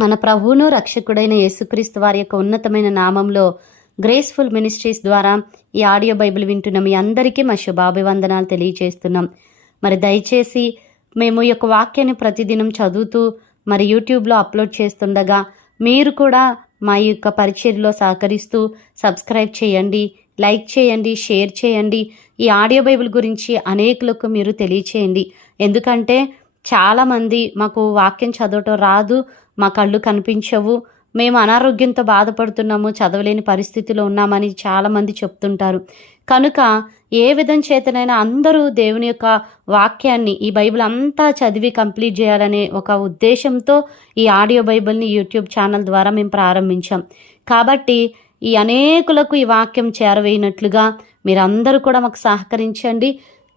మన ప్రభువును రక్షకుడైన యేసుక్రీస్తు వారి యొక్క ఉన్నతమైన నామంలో గ్రేస్ఫుల్ మినిస్ట్రీస్ ద్వారా ఈ ఆడియో బైబిల్ వింటున్న మీ అందరికీ మా శుభాభివందనాలు తెలియజేస్తున్నాం. మరి దయచేసి మేము ఈ యొక్క వాక్యాన్ని ప్రతిదినం చదువుతూ మరి యూట్యూబ్లో అప్లోడ్ చేస్తుండగా మీరు కూడా మా యొక్క పరిచర్లో సహకరిస్తూ సబ్స్క్రైబ్ చేయండి లైక్ చేయండి షేర్ చేయండి. ఈ ఆడియో బైబిల్ గురించి అనేకులకు మీరు తెలియచేయండి. ఎందుకంటే చాలామంది మాకు వాక్యం చదవటం రాదు మా కళ్ళు కనిపించవు. మేము అనారోగ్యంతో బాధపడుతున్నాము చదవలేని పరిస్థితిలో ఉన్నామని చాలామంది చెప్తుంటారు. కనుక ఏ విధం చేతనైనా అందరూ దేవుని యొక్క వాక్యాన్ని ఈ బైబిల్ అంతా చదివి కంప్లీట్ చేయాలనే ఒక ఉద్దేశంతో ఈ ఆడియో బైబిల్ని యూట్యూబ్ ఛానల్ ద్వారా మేము ప్రారంభించాం. కాబట్టి ఈ అనేకులకు ఈ వాక్యం చేరవేయినట్లుగా మీరందరూ కూడా మాకు సహకరించండి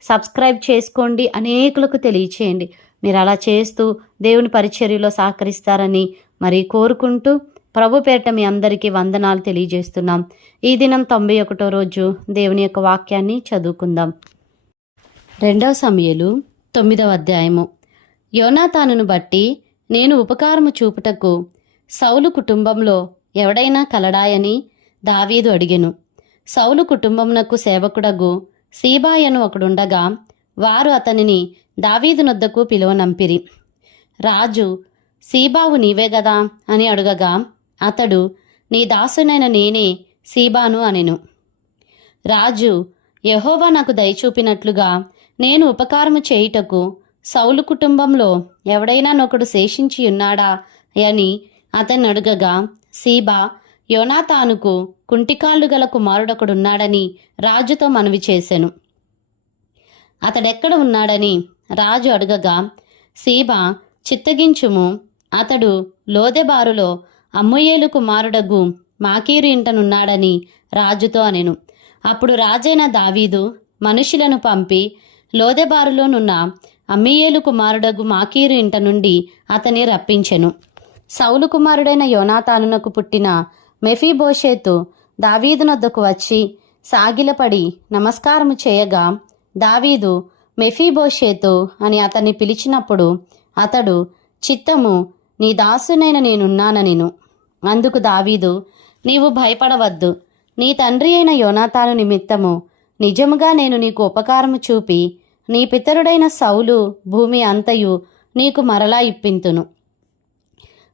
సబ్స్క్రైబ్ చేసుకోండి అనేకులకు తెలియచేయండి. మీరు అలా చేస్తూ దేవుని పరిచర్యలో సహకరిస్తారని మరి కోరుకుంటూ ప్రభు పేరిట మీ అందరికీ వందనాలు తెలియజేస్తున్నాం. ఈ దినం తొంభై ఒకటో రోజు దేవుని యొక్క వాక్యాన్ని చదువుకుందాం. రెండవ సమయలు తొమ్మిదవ అధ్యాయము. యోనాతానును బట్టి నేను ఉపకారము చూపుటకు సౌలు కుటుంబంలో ఎవడైనా కలడాయని దావీదు అడిగెను. సౌలు కుటుంబంనకు సేవకుడగు సీబాయను ఒకడుండగా వారు అతనిని దావీదునొద్దకు పిలువనంపిరి రాజు సీబావు నీవే గదా? అని అడుగగా అతడు నీ దాసునైన నేనే సీబాను అనెను. రాజు యహోవా నాకు దయచూపినట్లుగా నేను ఉపకారము చేయుటకు సౌలు కుటుంబంలో ఎవడైనా నొకడు శేషించి ఉన్నాడా అని అతన్ని అడుగగా సీబా యోనాతానుకు కుంటికాళ్ళు గల కుమారుడొకడున్నాడని రాజుతో మనవి చేశాను అతడెక్కడ ఉన్నాడని రాజు అడగగా సీబ చిత్తగించుము. అతడు లోదెబారులో అమ్ముయేలు కుమారుడగు మాకీరు ఇంటనున్నాడని రాజుతో అనెను. అప్పుడు రాజైన దావీదు మనుషులను పంపి లోదెబారులోనున్న అమ్మియేలు కుమారుడగు మాకీరు ఇంట నుండి అతని రప్పించెను. సౌలు కుమారుడైన యోనాతానునకు పుట్టిన మెఫీబోషేతు దావీదునొద్దకు వచ్చి సాగిలపడి నమస్కారము చేయగా దావీదు మెఫీబోషేతు అని అతన్ని పిలిచినప్పుడు అతడు చిత్తము నీ దాసునైన నేనున్నాననిను అందుకు దావీదు నీవు భయపడవద్దు. నీ తండ్రి అయిన యోనాతాను నిమిత్తము నిజముగా నేను నీకు ఉపకారము చూపి నీ పితరుడైన సౌలు భూమి అంతయు నీకు మరలా ఇప్పింతును.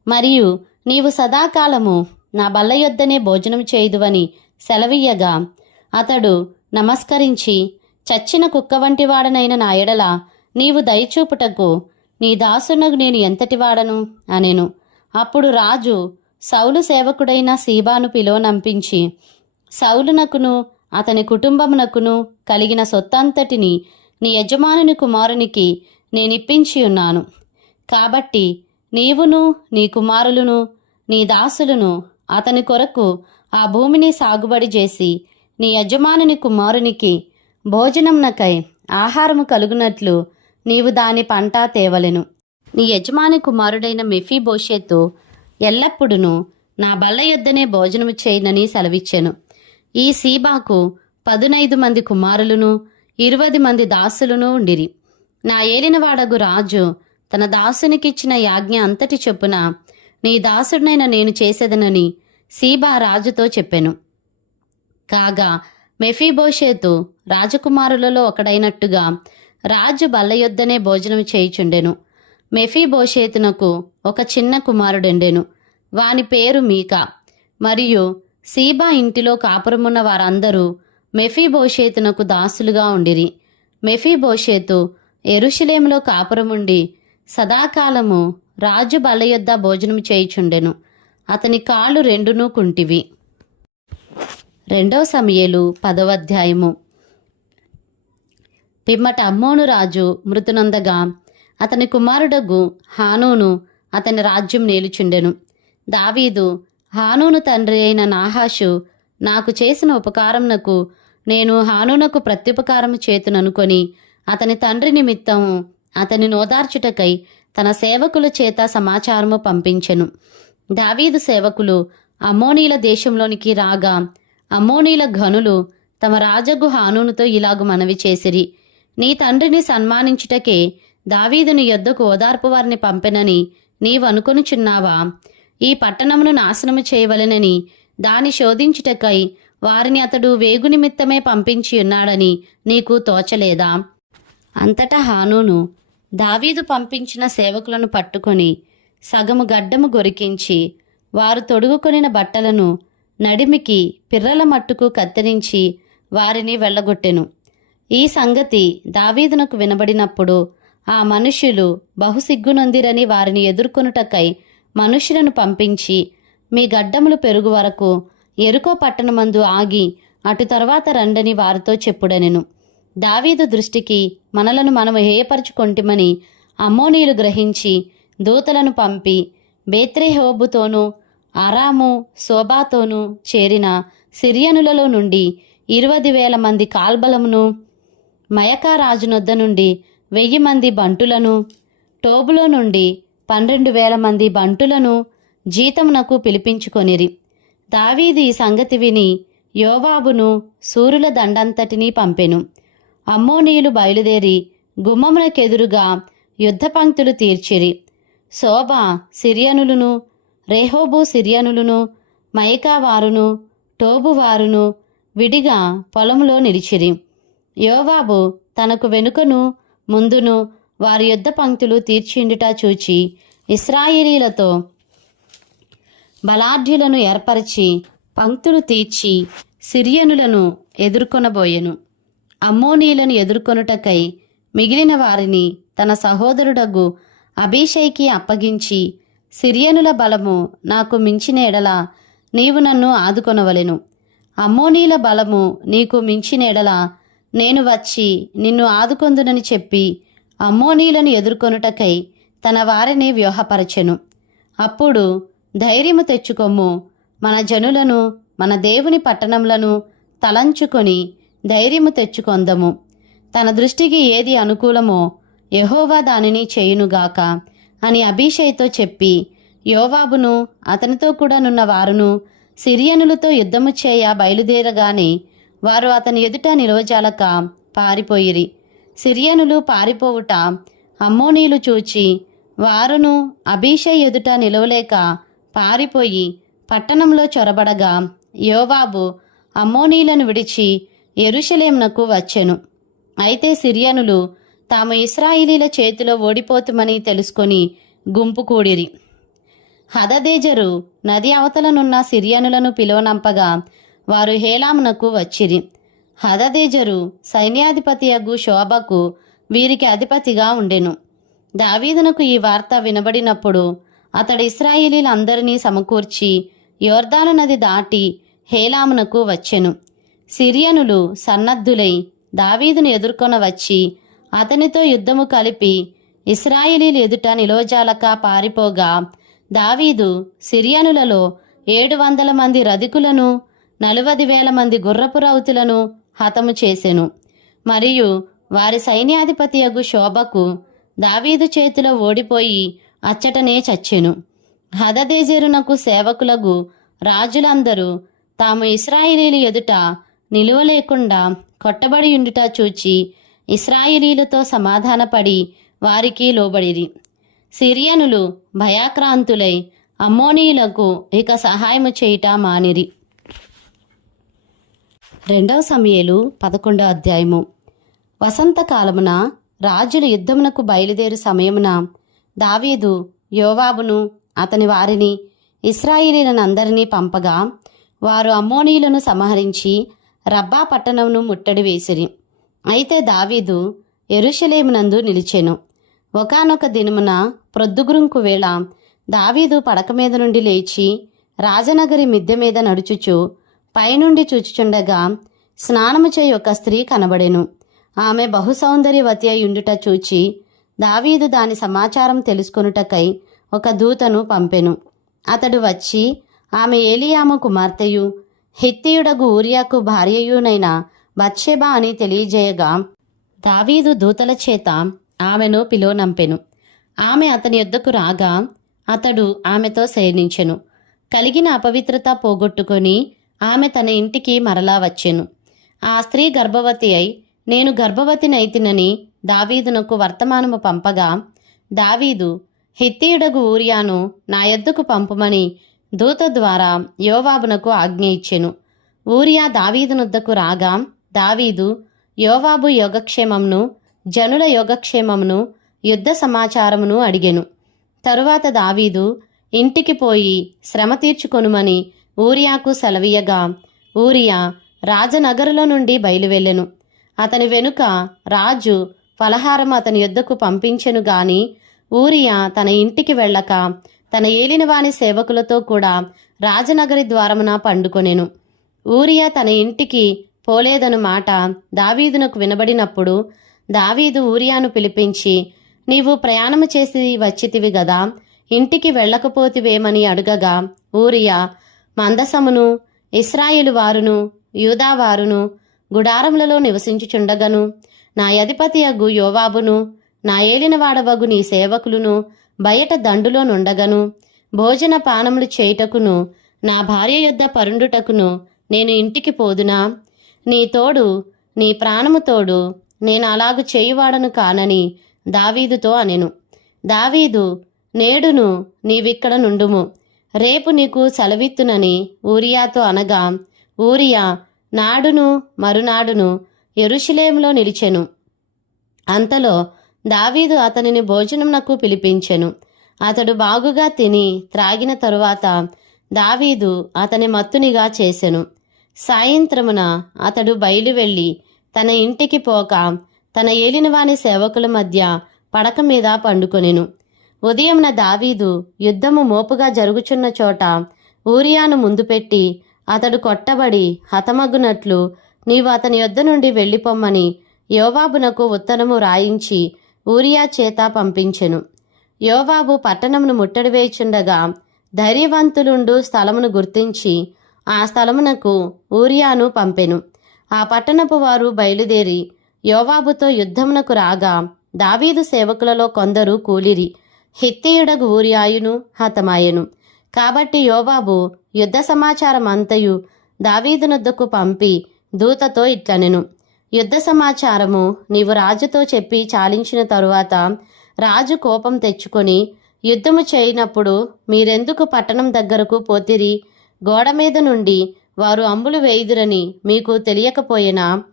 మరియు నీవు సదాకాలము నా బల్ల యొద్దనే భోజనం చేయుదువని సెలవీయగా అతడు నమస్కరించి చచ్చిన కుక్క వంటి వాడనైన నా ఎడల నీవు దయచూపుటకు నీ దాసునకు నేను ఎంతటి వాడను? అప్పుడు రాజు సౌలు సేవకుడైన సీబాను పిలువనంపించి సౌలునకును అతని కుటుంబమునకును కలిగిన సొత్తంతటిని నీ యజమానుని కుమారునికి నేనిప్పించి ఉన్నాను. కాబట్టి నీవును నీ కుమారులను నీ దాసులను అతని కొరకు ఆ భూమిని సాగుబడి చేసి నీ యజమానుని కుమారునికి భోజనంనకై ఆహారము కలుగునట్లు నీవు దాని పంట తేవలెను. నీ యజమాని కుమారుడైన మెఫీబోషెతు ఎల్లప్పుడును నా బల్ల యొద్దనే భోజనము చేయనని సెలవిచ్చాను. ఈ సీబాకు పదునైదు మంది కుమారులను ఇరవై మంది దాసులను ఉండిరి. నా ఏలినవాడగు రాజు తన దాసునికిచ్చిన యాజ్ఞ అంతటి చొప్పున నీ దాసుడినైన నేను చేసేదనని సీబా రాజుతో చెప్పాను. కాగా మెఫీబోషేతు రాజకుమారులలో ఒకడైనట్టుగా రాజు బల్ల యొద్దనే భోజనం చేయుచుండెను. మెఫీబోషేతునకు ఒక చిన్న కుమారుడెండెను. వాని పేరు మీకా. మరియు సీబా ఇంటిలో కాపురమున్న వారందరూ మెఫీబోషేతునకు దాసులుగా ఉండిరి. మెఫీబోషేతు ఎరుషలేములో కాపురముండి సదాకాలము రాజు బల్ల యొద్ద భోజనం చేయుచుండెను. అతని కాళ్ళు రెండునూ కుంటివి. రెండవ సమయలు పదవ అధ్యాయము. పిమ్మట అమ్మోను రాజు మృతునందగా అతని కుమారుడగు హానూను అతని రాజ్యం నేలుచుండెను. దావీదు హానూను తండ్రి అయిన నాహాషు నాకు చేసిన ఉపకారంనకు నేను హానూనకు ప్రత్యుపకారము చేతుననుకొని అతని తండ్రి నిమిత్తము అతని నోదార్చుటకై తన సేవకుల చేత సమాచారము పంపించెను. దావీదు సేవకులు అమ్మోనీల దేశంలోనికి రాగా అమ్మోనీల ఘనులు తమ రాజగు హానూనుతో ఇలాగు మనవి చేసిరి. నీ తండ్రిని సన్మానించుటకే దావీదుని యొద్దకు ఓదార్పు వారిని పంపెనని నీవనుకొనుచున్నావా? ఈ పట్టణమును నాశనము చేయవలెనని దాని శోధించుటకై వారిని అతడు వేగు నిమిత్తమే పంపించి ఉన్నాడని నీకు తోచలేదా? అంతటా హానూను దావీదు పంపించిన సేవకులను పట్టుకొని సగము గడ్డము గొరికించి వారు తొడుగుకొనిన బట్టలను నడిమికి పిర్రల మట్టుకు కత్తిరించి వారిని వెళ్ళగొట్టెను. ఈ సంగతి దావీదునకు వినబడినప్పుడు ఆ మనుష్యులు బహుసిగ్గునొందిరని వారిని ఎదుర్కొనుటకై మనుష్యులను పంపించి మీ గడ్డములు పెరుగు వరకు ఎరుకో పట్టణమందు ఆగి అటు తర్వాత రండని వారితో చెప్పుడనెను. దావీదు దృష్టికి మనలను మనము హేయపరుచుకొంటిమని అమ్మోనీయులు గ్రహించి దూతలను పంపి బేత్రేహోబుతోనూ అరాము శోభాతోనూ చేరిన సిరియనులలో నుండి ఇరవది వేల మంది కాల్బలమును మయకారాజునొద్ద నుండి వెయ్యి మంది బంటులను టోబులో నుండి పన్నెండు వేల మంది బంటులను జీతమునకు పిలిపించుకొనిరి. దావీది ఈ సంగతి విని యోవాబును సూరుల దండంతటినీ పంపెను. అమ్మోనీయులు బయలుదేరి గుమ్మమునకెదురుగా యుద్ధ పంక్తులు తీర్చిరి. శోభ సిరియనులను రేహోబు సిరియనులను మైకా వారును టోబు వారును విడిగా పొలంలో నిలిచిరి. యోవాబు తనకు వెనుకను ముందును వారి యుద్ధ పంక్తులు తీర్చిండుట చూచి ఇస్రాయిలీలతో బలాఢ్యులను ఏర్పరిచి పంక్తులు తీర్చి సిరియనులను ఎదుర్కొనబోయెను. అమ్మోనీయులను ఎదుర్కొనుటకై మిగిలిన వారిని తన సహోదరుడగు అభిషేకి అప్పగించి సిరియనుల బలము నాకు మించిన ఎడల నీవు నన్ను ఆదుకొనవలెను. అమ్మోనీల బలము నీకు మించిన ఎడల నేను వచ్చి నిన్ను ఆదుకొందునని చెప్పి అమ్మోనీలను ఎదుర్కొనుటకై తన వారిని వ్యూహపరచెను. అప్పుడు ధైర్యము తెచ్చుకొమ్ము మన జనులను మన దేవుని పట్టణములను తలంచుకొని ధైర్యము తెచ్చుకొందము. తన దృష్టికి ఏది అనుకూలమో యహోవా దానిని చేయునుగాక. అని అభిషయ్తో చెప్పి యోవాబును అతనితో కూడానున్న వారును సిరియనులతో యుద్ధము చేయ బయలుదేరగానే వారు అతని ఎదుట నిలవజాలక పారిపోయిరి. సిరియనులు పారిపోవుట అమ్మోనీలు చూచి వారును అభిషయ్ ఎదుట నిలవలేక పారిపోయి పట్టణంలో చొరబడగా యోవాబు అమ్మోనీలను విడిచి ఎరుషలేంనకు వచ్చెను. అయితే సిరియనులు తాము ఇస్రాయిలీల చేతిలో ఓడిపోతుమని తెలుసుకొని గుంపు కూడిరి. హదదేజరు నది అవతలనున్న సిరియనులను పిలువనంపగా వారు హేలామునకు వచ్చిరి. హదదేజరు సైన్యాధిపతి అగు శోభకు వీరికి అధిపతిగా ఉండెను. దావీదునకు ఈ వార్త వినబడినప్పుడు అతడు ఇస్రాయేలీలందరినీ సమకూర్చి యోర్దాను నది దాటి హేలామునకు వచ్చెను. సిరియనులు సన్నద్ధులై దావీదును ఎదుర్కొన వచ్చి అతనితో యుద్ధము కలిపి ఇస్రాయేలీలు ఎదుట నిలోజాలక పారిపోగా దావీదు సిరియనులలో ఏడు వందల మంది రధికులను నలువది వేల మంది గుర్రపు రౌతులను హతము చేసెను. మరియు వారి సైన్యాధిపతి అగు శోభకు దావీదు చేతిలో ఓడిపోయి అచ్చటనే చచ్చెను. హదదేజెరునకు సేవకులగు రాజులందరూ తాము ఇస్రాయిలీలు ఎదుట నిలువ లేకుండా కొట్టబడి ఉండుట చూచి ఇస్రాయిలీలతో సమాధానపడి వారికి లోబడిరి. సిరియనులు భయాక్రాంతులై అమ్మోనీయులకు ఇక సహాయము చేయుట మానిరి. రెండవ సమయలు పదకొండో అధ్యాయము. వసంతకాలమున రాజులు యుద్ధమునకు బయలుదేరు సమయమున దావీదు యోవాబును అతని వారిని ఇస్రాయిలీలనందరినీ పంపగా వారు అమ్మోనీయులను సంహరించి రబ్బా పట్టణమును ముట్టడి వేసిరి. అయితే దావీదు ఎరుషలేమునందు నిలిచెను. ఒకానొక దినమున ప్రొద్దుగురుంకు వేళ దావీదు పడక మీద నుండి లేచి రాజనగరి మిద్దె మీద నడుచుచు పైనుండి చూచుచుండగా స్నానము చేయి ఒక స్త్రీ కనబడెను. ఆమె బహు అయ్యుండుట అయి ఉండుట చూచి దావీదు దాని సమాచారం తెలుసుకొనుటకై ఒక దూతను పంపెను. అతడు వచ్చి ఆమె ఏలియామ కుమార్తెయు హిత్తియుడగు ఊరియాకు భార్యయునైన బత్షెబా అని తెలియజేయగా దావీదు దూతల చేత ఆమెను పిలువనంపెను. ఆమె అతని యొద్దకు రాగా అతడు ఆమెతో శయనించెను. కలిగిన అపవిత్రత పోగొట్టుకొని ఆమె తన ఇంటికి మరలా వచ్చెను. ఆ స్త్రీ గర్భవతి అయి నేను గర్భవతినైతినని దావీదునకు వర్తమానము పంపగా దావీదు హిత్తీయుడగు ఊరియాను నా యొద్దకు పంపుమని దూత ద్వారా యోవాబునకు ఆజ్ఞ ఇచ్చెను. ఊరియా దావీదునొద్దకు రాగా దావీదు యోవాబు యోగక్షేమంను జనుల యోగక్షేమమును యుద్ధ సమాచారమును అడిగెను. తరువాత దావీదు ఇంటికి పోయి శ్రమ తీర్చుకొనుమని ఊరియాకు సెలవీయగా ఊరియా రాజనగరులో నుండి బయలువెళ్ళెను. అతని వెనుక రాజు ఫలహారం అతని యొద్దకు పంపించెను గాని ఊరియా తన ఇంటికి వెళ్ళక తన ఏలినవాని సేవకులతో కూడా రాజనగరి ద్వారమున పండుకొనెను. ఊరియా తన ఇంటికి పోలేదను మాట దావీదునకు వినబడినప్పుడు దావీదు ఊరియాను పిలిపించి నీవు ప్రయాణము చేసి వచ్చితివి గదా ఇంటికి వెళ్ళకపోతివేమని అడుగగా ఊరియా మందసమును ఇస్రాయేలు వారును యూదావారును గుడారములలో నివసించుచుండగను. నా అధిపతి అగు యోవాబును నా ఏలినవాడవగు నీ సేవకులను బయట దండులో నుండగను. భోజన పానములు చేయుటకును నా భార్య యొద్ద పరుండుటకును నేను ఇంటికి పోదునా? నీ తోడు నీ ప్రాణము తోడు నేను అలాగు చేయువాడను కానని దావీదుతో అనెను. దావీదు నేడును నీవిక్కడ నుండుము. రేపు నీకు సెలవిత్తునని ఊరియాతో అనగా ఊరియా నాడును మరునాడును ఎరుషులేములో నిలిచెను. అంతలో దావీదు అతనిని భోజనమునకు పిలిపించెను. అతడు బాగుగా తిని త్రాగిన తరువాత దావీదు అతని మత్తునిగా చేసెను. సాయంత్రమున అతడు బయలు వెళ్ళి తన ఇంటికి పోక తన ఏలినవాని సేవకుల మధ్య పడక మీద పండుకొనెను. ఉదయంన దావీదు యుద్ధము మోపుగా జరుగుచున్న చోట ఊరియాను ముందు పెట్టి అతడు కొట్టబడి హతమగ్గునట్లు నీవు అతని యొద్ద నుండి వెళ్ళిపోమ్మని యోవాబునకు ఉత్తరము రాయించి ఊరియా చేత పంపించెను. యోవాబు పట్టణమును ముట్టడి వేయుచుండగా ధైర్యవంతులుండు స్థలమును గుర్తించి ఆ స్థలమునకు ఊరియాను పంపెను. ఆ పట్టణపు వారు బయలుదేరి యోవాబుతో యుద్ధమునకు రాగా దావీదు సేవకులలో కొందరు కూలిరి. హిత్తియుడగు ఊరియాయును హతమాయెను. కాబట్టి యోవాబు యుద్ధ సమాచారం అంతయు దావీదునొద్దకు పంపి దూతతో ఇట్లనెను. యుద్ధ సమాచారము నీవు రాజుతో చెప్పి చాలించిన తరువాత రాజు కోపం తెచ్చుకొని యుద్ధము చేయనప్పుడు మీరెందుకు పట్టణం దగ్గరకు పోతిరి? గోడ మీద నుండి వారు అంబులు వేయుదురని మీకు తెలియకపోయినా?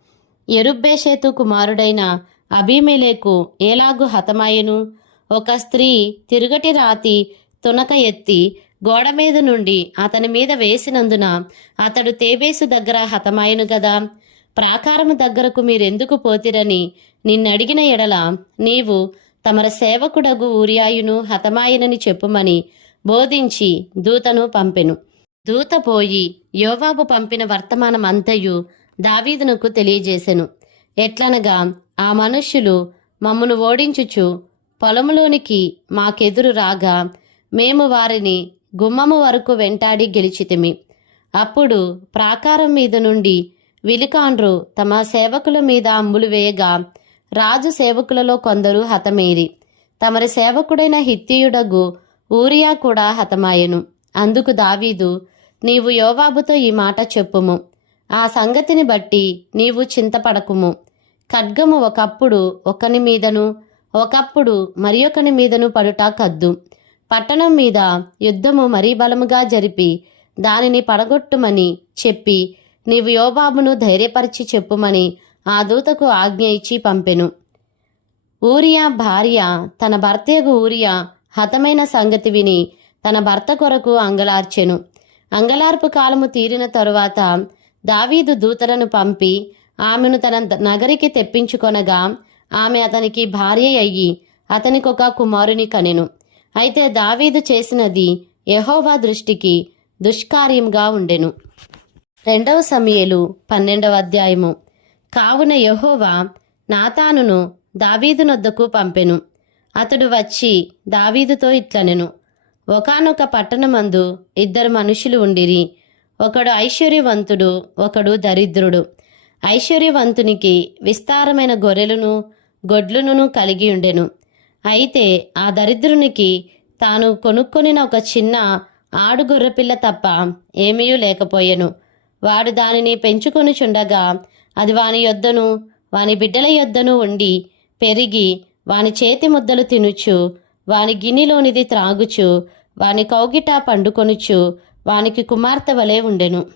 ఎరుబ్బేషేతు కుమారుడైన అభిమేలేకు ఏలాగు హతమాయెను? ఒక స్త్రీ తిరుగటి రాతి తునక ఎత్తి గోడ మీద నుండి అతని మీద వేసినందున అతడు తేబేసు దగ్గర హతమాయను గదా? ప్రాకారము దగ్గరకు మీరెందుకు పోతిరని నిన్నడిగిన ఎడల నీవు తమర సేవకుడగు ఊరియాయును హతమాయనని చెప్పుమని బోధించి దూతను పంపెను. దూత పోయి యోవాబు పంపిన వర్తమానం అంతయు దావీదునకు తెలియజేసెను. ఎట్లనగా ఆ మనుష్యులు మమ్మను ఓడించుచు పొలములోనికి మాకెదురు రాగా మేము వారిని గుమ్మము వరకు వెంటాడి గెలిచితిమి. అప్పుడు ప్రాకారం మీద నుండి విలికాండ్రు తమ సేవకుల మీద అంబులు వేయగా రాజు సేవకులలో కొందరు హతమేరి. తమరి సేవకుడైన హిత్తియుడగు ఊరియా కూడా హతమాయెను. అందుకు దావీదు నీవు యోవాబుతో ఈ మాట చెప్పుము. ఆ సంగతిని బట్టి నీవు చింతపడకుము. ఖడ్గము ఒకప్పుడు ఒకని మీదను ఒకప్పుడు మరి ఒకని మీదను పడుట కద్దు. పట్టణం మీద యుద్ధము మరీ బలముగా జరిపి దానిని పడగొట్టుమని చెప్పి నీవు యోబాబును ధైర్యపరిచి చెప్పుమని ఆ దూతకు ఆజ్ఞ ఇచ్చి పంపెను. ఊరియా భార్య తన భర్తయగు ఊరియా హతమైన సంగతి విని తన భర్త కొరకు అంగలార్చెను. అంగలార్పు కాలము తీరిన తరువాత దావీదు దూతలను పంపి ఆమెను తన నగరికి తెప్పించుకొనగా ఆమె అతనికి భార్య అయ్యి అతనికొక కుమారుని కనెను. అయితే దావీదు చేసినది యహోవా దృష్టికి దుష్కార్యంగా ఉండెను. రెండవ సమయలు పన్నెండవ అధ్యాయము. కావున యహోవా నాతానును దావీదునొద్దకు పంపెను. అతడు వచ్చి దావీదుతో ఇట్లనెను. ఒకానొక పట్టణమందు ఇద్దరు మనుషులు ఉండిరి. ఒకడు ఐశ్వర్యవంతుడు ఒకడు దరిద్రుడు. ఐశ్వర్యవంతునికి విస్తారమైన గొర్రెలను గొడ్లును కలిగి ఉండెను. అయితే ఆ దరిద్రునికి తాను కొనుక్కొనిన ఒక చిన్న ఆడు గొర్రెపిల్ల తప్ప ఏమీ లేకపోయెను. వాడు దానిని పెంచుకొనుచుండగా అది వాని యొద్దను వాని బిడ్డల యొద్దను ఉండి పెరిగి వాని చేతి ముద్దలు తినుచు వాని గిన్నెలోనిది త్రాగుచు వాని కౌగిట పండుకొనుచు వానికి కుమార్తె వలె ఉండెను.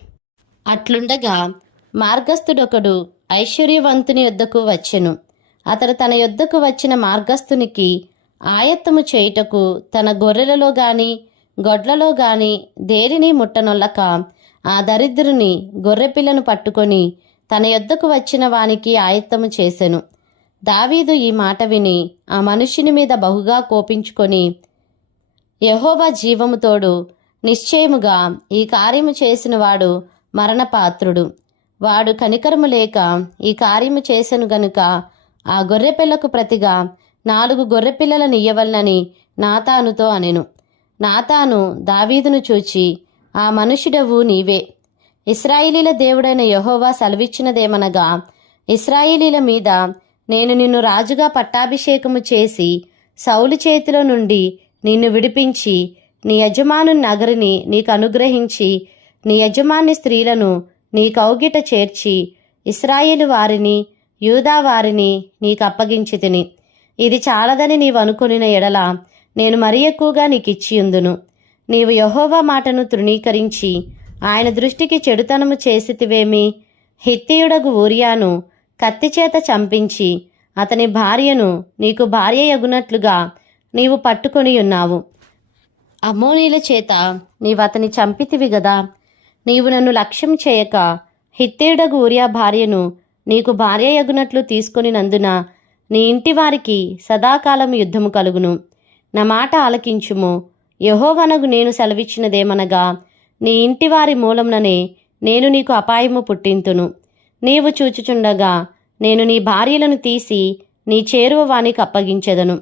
అట్లుండగా మార్గస్థుడొకడు ఐశ్వర్యవంతుని యొద్దకు వచ్చెను. అతడు తన యొద్దకు వచ్చిన మార్గస్థునికి ఆయత్తము చేయుటకు తన గొర్రెలలో గాని గొడ్లలో గాని దేనిని ముట్టనొల్లక ఆ దరిద్రుని గొర్రెపిల్లను పట్టుకొని తన యొద్దకు వచ్చిన వానికి ఆయత్తము చేసెను. దావీదు ఈ మాట విని ఆ మనుష్యుని మీద బహుగా కోపించుకొని యహోవా జీవముతోడు నిశ్చయముగా ఈ కార్యము చేసినవాడు మరణపాత్రుడు. వాడు కనికరము లేక ఈ కార్యము చేసెను గనుక ఆ గొర్రెపిల్లకు ప్రతిగా నాలుగు గొర్రెపిల్లలను ఇయ్యవలనని నాతానుతో అనెను. నాతాను దావీదును చూచి ఆ మనుషుడవు నీవే. ఇస్రాయిలీల దేవుడైన యహోవా సెలవిచ్చినదేమనగా ఇస్రాయిలీల మీద నేను నిన్ను రాజుగా పట్టాభిషేకము చేసి సౌలు చేతిలో నుండి నిన్ను విడిపించి నీ యజమాను నగరిని నీకు అనుగ్రహించి నీ యజమాని స్త్రీలను నీ కౌగిట చేర్చి ఇస్రాయేలు వారిని యూదా వారిని నీకు అప్పగించి తిని. ఇది చాలదని నీవు అనుకునిన ఎడల నేను మరి ఎక్కువగా నీకు ఇచ్చియుందును నీవు యహోవా మాటను తృణీకరించి ఆయన దృష్టికి చెడుతనము చేసితివేమి? హిత్తియుడగు ఊరియాను కత్తిచేత చంపించి అతని భార్యను నీకు భార్య యగునట్లుగా నీవు పట్టుకొని ఉన్నావు. అమోనీల చేత నీవు అతని చంపితివి గదా. నీవు నన్ను లక్ష్యం చేయక హిత్తేడగు ఊరియా భార్యను నీకు భార్య యగునట్లు తీసుకొనినందున నీ ఇంటి వారికి సదాకాలం యుద్ధము కలుగును. నా మాట ఆలకించుము. యహోవనగు నేను సెలవిచ్చినదేమనగా నీ ఇంటి వారి మూలంననే నేను నీకు అపాయము పుట్టింతును. నీవు చూచుచుండగా నేను నీ భార్యలను తీసి నీ చేరువ వానికి అప్పగించెదను.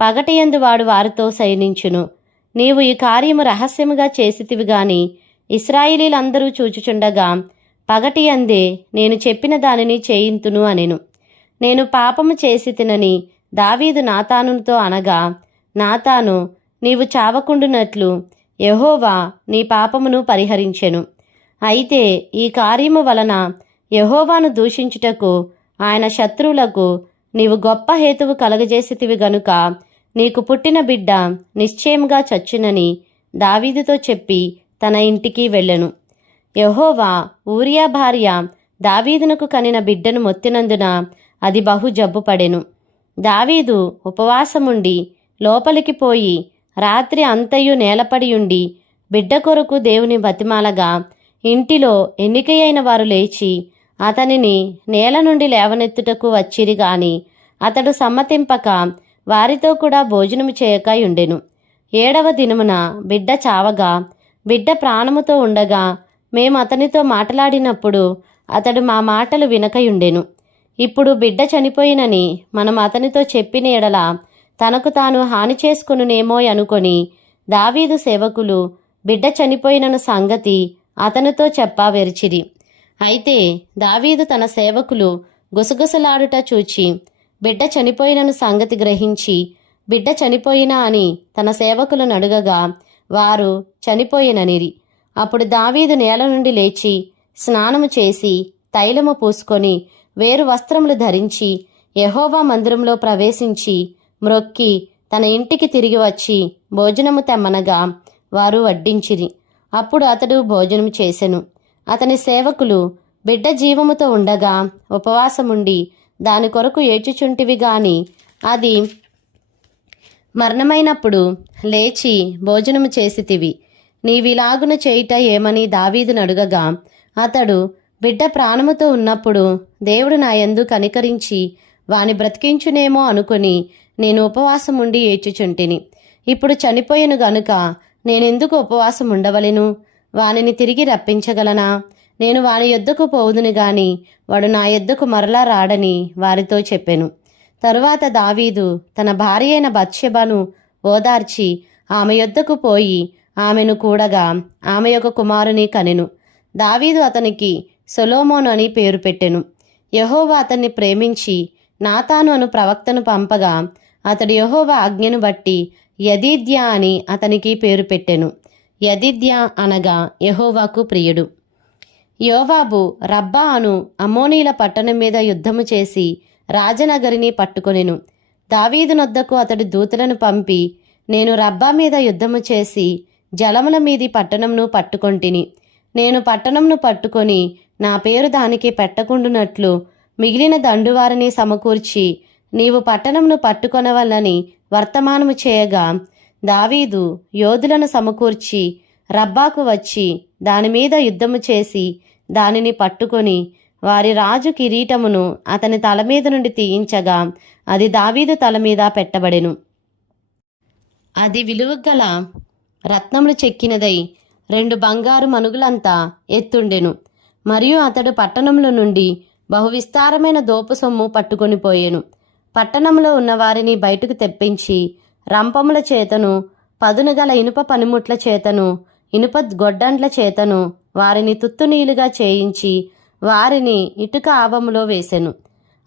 పగటియందు వాడు వారితో శయనించును. నీవు ఈ కార్యము రహస్యముగా చేసితివి గాని ఇస్రాయిలీలందరూ చూచుచుండగా పగటి అందే నేను చెప్పిన దానిని చేయింతును అనెను. నేను పాపము చేసి తినని దావీదు నాతానుతో అనగా నాతాను నీవు చావకుండునట్లు యహోవా నీ పాపమును పరిహరించెను. అయితే ఈ కార్యము వలన యహోవాను దూషించుటకు ఆయన శత్రువులకు నీవు గొప్ప హేతువు కలగజేసితివి గనుక నీకు పుట్టిన బిడ్డ నిశ్చయంగా చచ్చునని దావీదుతో చెప్పి తన ఇంటికి వెళ్ళెను. యహోవా ఊరియా భార్య దావీదునకు కనిన బిడ్డను మొత్తినందున అది బహు జబ్బుపడెను దావీదు ఉపవాసముండి లోపలికి పోయి రాత్రి అంతయు నేలపడియుండి బిడ్డ కొరకు దేవుని బతిమాలగా ఇంటిలో ఎన్నికయైన వారు లేచి అతనిని నేల నుండి లేవనెత్తుటకు వచ్చిరి గాని అతడు సమ్మతింపక వారితో కూడా భోజనము చేయక ఉండెను ఏడవ దినమున బిడ్డ చావగా బిడ్డ ప్రాణముతో ఉండగా మేము అతనితో మాట్లాడినప్పుడు అతడు మా మాటలు వినకయుండెను ఇప్పుడు బిడ్డ చనిపోయినని మనం అతనితో చెప్పిన ఎడల తనకు తాను హాని చేసుకునునేమో అనుకొని దావీదు సేవకులు బిడ్డ చనిపోయినను సంగతి అతనితో చెప్పా వెరిచిరి అయితే దావీదు తన సేవకులు గుసగుసలాడుట చూచి బిడ్డ చనిపోయినను సంగతి గ్రహించి బిడ్డ చనిపోయినా అని తన సేవకులను అడుగగా వారు చనిపోయిననిరి. అప్పుడు దావీదు నేల నుండి లేచి స్నానము చేసి తైలము పూసుకొని వేరు వస్త్రములు ధరించి యహోవా మందిరంలో ప్రవేశించి మ్రొక్కి తన ఇంటికి తిరిగి వచ్చి భోజనము తెమ్మనగా వారు వడ్డించిరి. అప్పుడు అతడు భోజనం చేసెను. అతని సేవకులు బిడ్డ జీవముతో ఉండగా ఉపవాసముండి దాని కొరకు ఏడ్చుచుంటివి గాని అది మరణమైనప్పుడు లేచి భోజనము చేసితివి. నీవిలాగున చేయుట ఏమని దావీదును అడుగగా అతడు బిడ్డ ప్రాణముతో ఉన్నప్పుడు దేవుడు నా యందు కనికరించి వాని బ్రతికించునేమో అనుకుని నేను ఉపవాసం ఉండి ఏడ్చుచుంటిని. ఇప్పుడు చనిపోయిన గనుక నేనెందుకు ఉపవాసం ఉండవలెను వానిని తిరిగి రప్పించగలనా? నేను వాని యొద్దకు పోవుదును గాని వాడు నా యొద్దకు మరలా రాడని వారితో చెప్పెను. తరువాత దావీదు తన భార్య అయిన బత్షెబను ఓదార్చి ఆమె యొద్దకు పోయి ఆమెను కూడగా ఆమె యొక్క కుమారుని కనెను. దావీదు అతనికి సొలోమోను అని పేరు పెట్టెను. యహోవా అతన్ని ప్రేమించి నాతాను అను ప్రవక్తను పంపగా అతడు యహోవా ఆజ్ఞను బట్టి యదీద్య అని అతనికి పేరు పెట్టెను. యదిద్య అనగా యహోవాకు ప్రియుడు. యోవాబు రబ్బా అను అమోనీల పట్టణం మీద యుద్ధము చేసి రాజనగరిని పట్టుకొనెను. దావీదునొద్దకు అతడు దూతలను పంపి నేను రబ్బా మీద యుద్ధము చేసి జలముల మీది పట్టణంను పట్టుకొంటిని. నేను పట్టణంను పట్టుకొని నా పేరు దానికి పెట్టకుండునట్లు మిగిలిన దండువారిని సమకూర్చి నీవు పట్టణంను పట్టుకొనవల్లని వర్తమానము చేయగా దావీదు యోధులను సమకూర్చి రబ్బాకు వచ్చి దానిమీద యుద్ధము చేసి దానిని పట్టుకొని వారి రాజు కిరీటమును అతని తల మీద నుండి తీయించగా అది దావీదు తల మీద పెట్టబడెను. అది విలువగల రత్నములు చెక్కినదై రెండు బంగారు మనుగులంతా ఎత్తుండెను. మరియు అతడు పట్టణంలో నుండి బహు విస్తారమైన దోపు సొమ్ము పట్టుకొని పోయెను. పట్టణంలో ఉన్న వారిని బయటకు తెప్పించి రంపముల చేతను పదునుగల ఇనుప పనిముట్ల చేతను ఇనుప గొడ్డంట్ల చేతను వారిని తుత్తునీలుగా చేయించి వారిని ఇటుక ఆవములో వేసెను.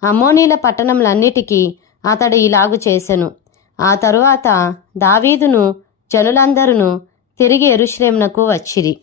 అమోనీల పట్టణములన్నిటికీ అతడు ఇలాగు చేసెను. ఆ తరువాత దావీదును జనులందరూ తిరిగి ఎరుశ్లేమునకు వచ్చిరి.